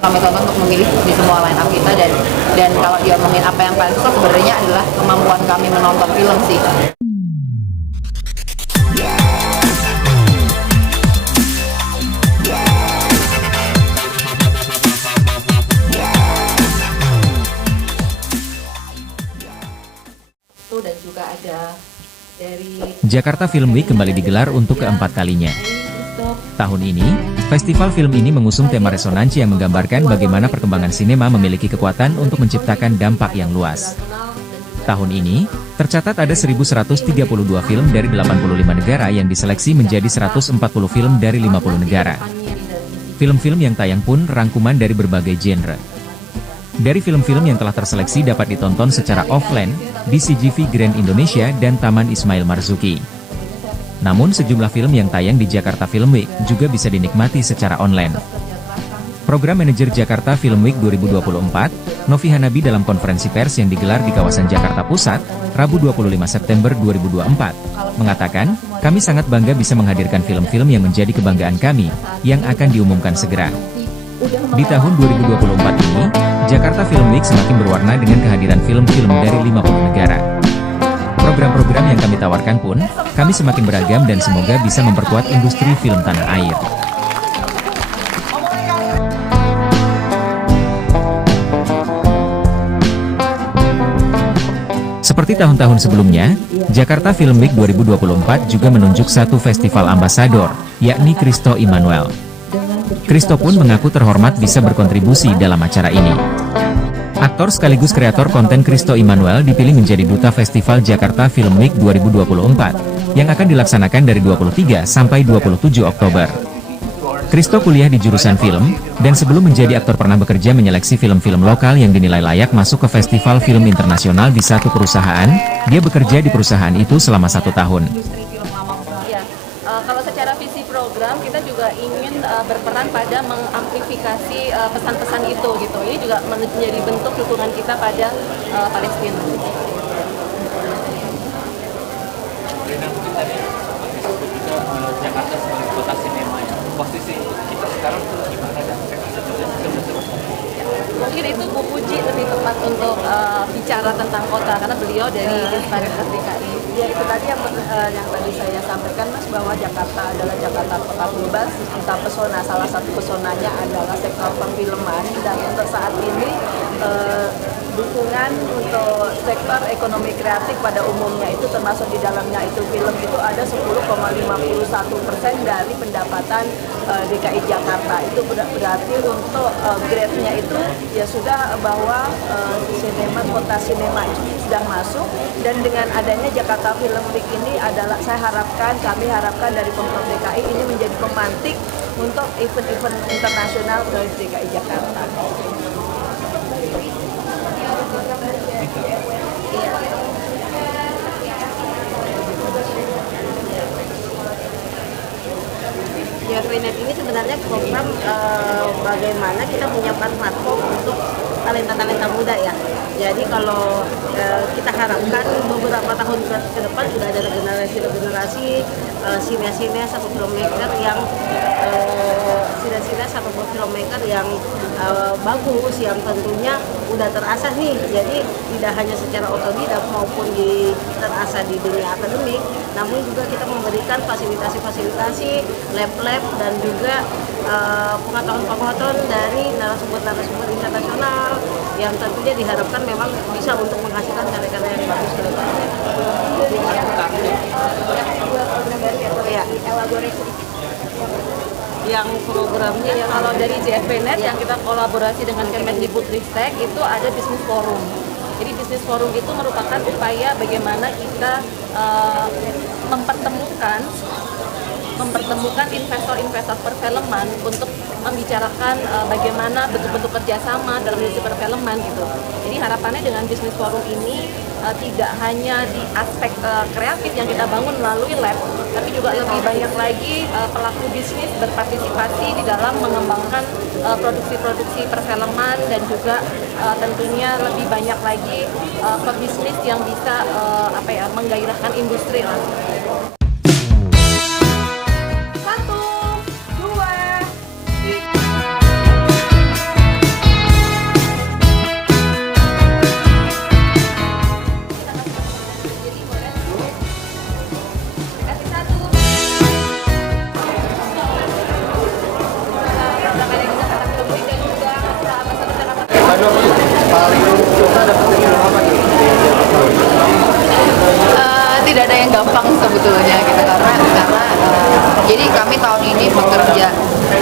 Kami tonton untuk memilih di semua line up kita, dan kalau diomongin apa yang paling susah sebenarnya adalah kemampuan kami menonton film sih. Dan juga ada dari Jakarta Film Week kembali digelar untuk keempat kalinya. Tahun ini, festival film ini mengusung tema resonansi yang menggambarkan bagaimana perkembangan sinema memiliki kekuatan untuk menciptakan dampak yang luas. Tahun ini, tercatat ada 1.132 film dari 85 negara yang diseleksi menjadi 140 film dari 50 negara. Film-film yang tayang pun rangkuman dari berbagai genre. Dari film-film yang telah terseleksi dapat ditonton secara offline di CGV Grand Indonesia dan Taman Ismail Marzuki. Namun sejumlah film yang tayang di Jakarta Film Week juga bisa dinikmati secara online. Program Manajer Jakarta Film Week 2024, Novi Hanabi dalam konferensi pers yang digelar di kawasan Jakarta Pusat, Rabu 25 September 2024, mengatakan, "Kami sangat bangga bisa menghadirkan film-film yang menjadi kebanggaan kami, yang akan diumumkan segera." Di tahun 2024 ini, Jakarta Film Week semakin berwarna dengan kehadiran film-film dari 50 negara. Program-program yang kami tawarkan pun, kami semakin beragam dan semoga bisa memperkuat industri film tanah air. Seperti tahun-tahun sebelumnya, Jakarta Film Week 2024 juga menunjuk satu festival ambasador, yakni Christo Immanuel. Christo pun mengaku terhormat bisa berkontribusi dalam acara ini. Aktor sekaligus kreator konten Christo Immanuel dipilih menjadi duta Festival Jakarta Film Week 2024, yang akan dilaksanakan dari 23 sampai 27 Oktober. Christo kuliah di jurusan film, dan sebelum menjadi aktor pernah bekerja menyeleksi film-film lokal yang dinilai layak masuk ke festival film internasional di satu perusahaan. Dia bekerja di perusahaan itu selama 1 tahun. Kalau secara visi program kita juga ingin berperan pada mengamplifikasi pesan-pesan itu gitu. Ini juga menjadi bentuk dukungan kita pada Palestina. Jakarta sebagai kota sinema, posisi kita sekarang gimana dan mungkin itu Bu Puji lebih tepat untuk bicara tentang kota karena beliau dari Inspirator DKI. Ya itu tadi yang tadi saya sampaikan Mas, bahwa Jakarta adalah Jakarta kota bebas, kita pesona, salah satu pesonanya adalah sektor perfilman, dan untuk saat ini dukungan untuk sektor ekonomi kreatif pada umumnya itu termasuk di dalamnya itu film itu ada 10,51% dari pendapatan DKI Jakarta. Itu berarti untuk grade-nya itu ya sudah bahwa sinema, kota sinema itu sudah masuk, dan dengan adanya Jakarta Film Week ini adalah kami harapkan dari Pemprov DKI ini menjadi pemantik untuk event-event internasional ke DKI Jakarta. Ya, Freenet ini sebenarnya program bagaimana kita menyiapkan platform untuk talenta-talenta muda ya. Jadi kalau kita harapkan beberapa tahun ke depan sudah ada generasi-generasi sinias-sinias atau filmmaker yang bagus, yang tentunya udah terasah nih. Jadi tidak hanya secara otodidak maupun terasah di dunia akademik, namun juga kita memberikan fasilitasi lab-lab dan juga pengetahuan dari narasumber internasional yang tentunya diharapkan memang bisa untuk menghasilkan karya-karya yang bagus ke depannya. Ya, Yang programnya kalau dari JFPNet yang kita kolaborasi dengan Kemendikbudristek itu ada bisnis forum. Jadi bisnis forum itu merupakan upaya bagaimana kita mempertemukan investor-investor perfilman untuk membicarakan bagaimana bentuk-bentuk kerjasama dalam industri perfilman gitu. Jadi harapannya dengan bisnis forum ini tidak hanya di aspek kreatif yang kita bangun melalui lab, tapi juga lebih banyak lagi pelaku bisnis berpartisipasi di dalam mengembangkan produksi-produksi perfilman, dan juga tentunya lebih banyak lagi pebisnis yang bisa menggairahkan industri lah.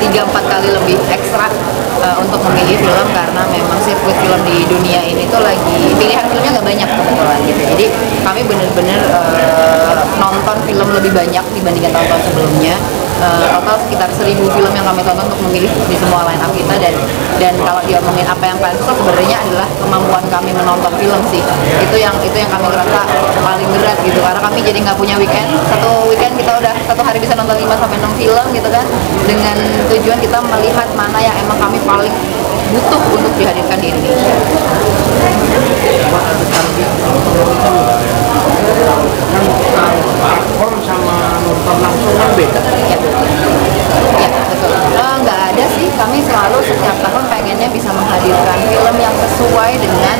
3-4 kali lebih ekstra untuk memilih film, karena memang sirkuit film di dunia ini tuh lagi pilihan filmnya nggak banyak kebetulan gitu. Jadi kami bener-bener nonton film lebih banyak dibandingkan tahun-tahun sebelumnya. Total sekitar 1.000 film yang kami tonton untuk memilih di semua line up kita, dan kalau diomongin apa yang paling susah sebenarnya adalah kemampuan kami menonton film sih. Itu yang kami ngerasa paling berat gitu, karena kami jadi nggak punya weekend. Satu weekend kita udah satu hari bisa nonton 5-6 film gitu kan, dengan tujuan kita melihat mana yang emang kami paling butuh untuk dihadirkan di Indonesia. Platform sama nonton langsung kan beda. Ya, betul. Nggak ada sih, kami selalu setiap tahun pengennya bisa menghadirkan film yang sesuai dengan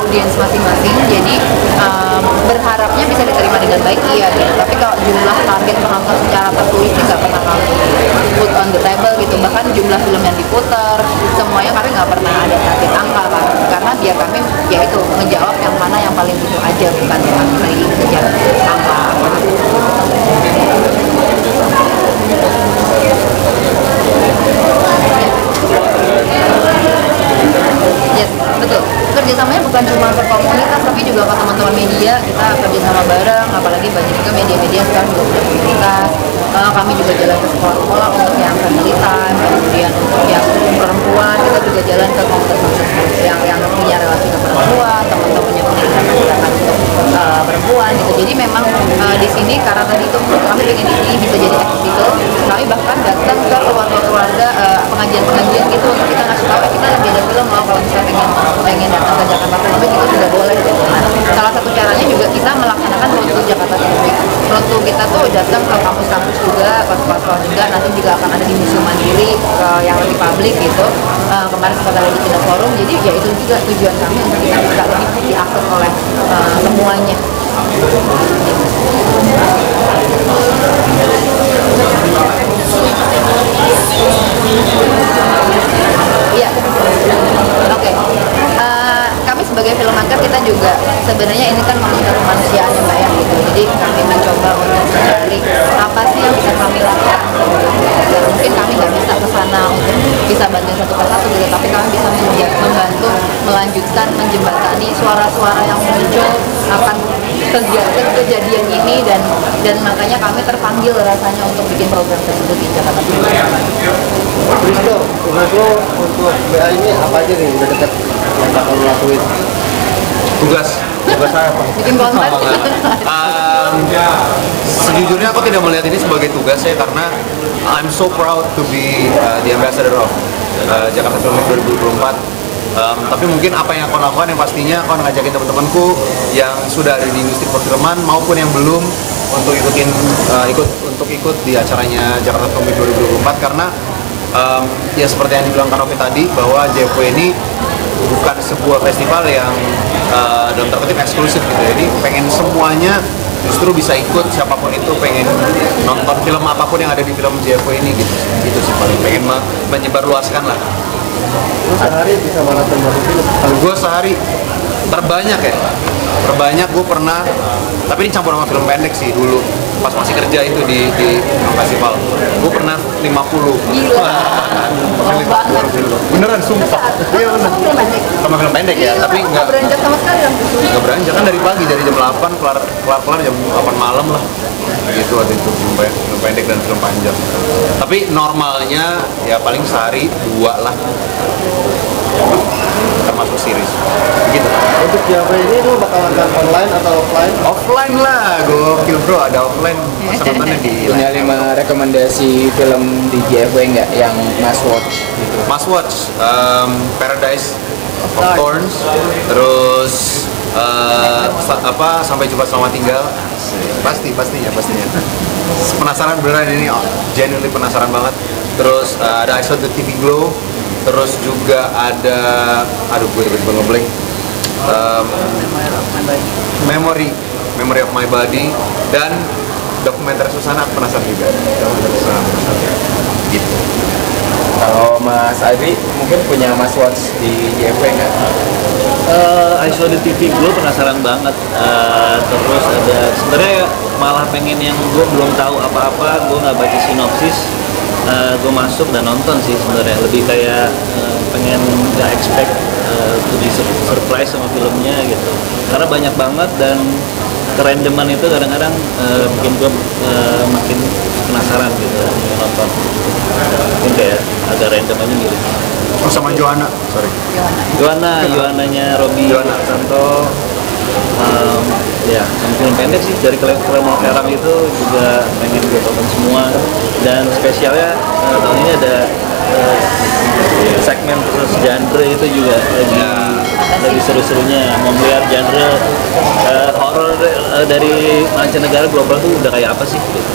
audiens masing-masing. Jadi berharapnya bisa diterima dengan baik, iya gitu. Tapi kalau jumlah target penonton secara tertulis sih nggak pernah kami put on the table gitu. Bahkan jumlah film yang diputar, semuanya kami nggak pernah ada target angka kan. Karena biar kami yaitu menjawab yang mana yang paling butuh aja, bukan kami kejar angka. Yes, betul. Kerjasamanya bukan cuma ke komunitas, tapi juga ke teman-teman media. Kita kerjasama bareng, apalagi banyak juga media-media sekarang juga punya komunitas. Kami juga jalan ke sekolah-sekolah untuk yang feminitan, kemudian untuk yang perempuan kita juga jalan ke komunitas-komunitas yang punya relasi ke perempuan, teman-teman yang punya gerakan untuk perempuan gitu. Jadi memang di sini karena tadi itu kami ingin di sini bisa jadi accessible, kami bahkan datang ke keluarga-keluarga pengajian-pengajian gitu untuk kita ngasih tahu kita lagi ada film loh, kalau misalnya pengen datang ke Jakarta Film Week itu juga boleh gitu. Nah, salah satu caranya juga kita melaksanakan road to Jakarta Film Week. Road to kita tuh datang ke kampus-kampus juga, ke sekolah-sekolah juga, nanti juga akan ada di Museum Mandiri yang lebih publik gitu. Kemarin sempat ada di Cina Forum, jadi ya itu juga tujuan kami untuk kita bisa lebih diakses oleh semuanya. Iya, oke. Kami sebagai filmmaker kita juga sebenarnya ini kan memang kemanusiaan ya Mbak ya gitu. Jadi kami mencoba untuk mencari apa sih yang bisa kami lakukan. Ya, mungkin kami nggak bisa ke sana untuk bisa bantuin satu persatu gitu, tapi kami bisa membantu melanjutkan, menjembatani suara-suara yang muncul akan kejadian ini, dan makanya kami terpanggil rasanya untuk bikin program tersebut di Jakarta. Risto, tugas lo untuk BA ini apa aja nih udah dekat yang bakal lo lakuin? Tugas saya apa? Bikin konten. Sejujurnya aku tidak melihat ini sebagai tugas ya, karena I'm so proud to be the ambassador of Jakarta Film Week 2024. Tapi mungkin apa yang aku lakukan yang pastinya aku ngajakin teman-temanku yang sudah ada di industri perfilman maupun yang belum untuk ikut di acaranya Jakarta Film Week 2024, karena ya seperti yang dibilang Kanovi tadi bahwa JFW ini bukan sebuah festival yang dalam tanda kutip eksklusif gitu. Jadi pengen semuanya justru bisa ikut, siapapun itu pengen nonton film apapun yang ada di film JFW ini gitu sih paling pengen menyebarluaskan lah. Lu sehari bisa maraton berapa film? Gue sehari terbanyak gue pernah, tapi ini campur sama film pendek sih dulu pas masih kerja itu di film festival. Gue pernah 50. Gila. Beneran sumpah. Iya bener. Sama film pendek ya, tapi nggak beranjak sama sekali dong. nggak beranjak kan dari pagi, dari jam 8 kelar jam 8 malam lah gitu waktu itu, film pendek dan film panjang. Tapi normalnya ya paling sehari 2 lah, termasuk series gitu. Untuk JFW ini lu bakal nonton online atau offline? Offline lah, gokil bro, ada offline masa nontonnya di Punya 5 rekomendasi film di JFW nggak yang must watch gitu? Must watch, Paradise of Thorns, terus Sampai Jumpa Selamat Tinggal, pastinya penasaran beneran ini, genuinely penasaran banget. Terus ada I Saw the TV Glow, terus juga ada gue tiba-tiba ngeblank, Memory of My Body, dan dokumenter Susana. Aku penasaran juga gitu. Kalau Mas Adri mungkin punya must watch di JFW nggak? I Saw the TV Glow penasaran banget. Terus ada sebenarnya malah pengen yang gue belum tahu apa-apa, gue nggak baca sinopsis. gue masuk dan nonton sih sebenarnya, lebih kayak pengen nggak expect to be surprise sama filmnya gitu, karena banyak banget dan kerandoman itu kadang-kadang bikin gue makin penasaran gitu nonton. Mungkin kayak agak random aja gitu. Oh, sama Joanna, sorry. Joananya Robby Santo. Ya, sama film pendek sih dari Kelemol Kerang itu juga pengen gue tonton semua, dan spesialnya tahun ini ada segmen khusus genre itu juga lagi seru-serunya, mau melihat genre horor dari mancanegara global tuh udah kayak apa sih gitu.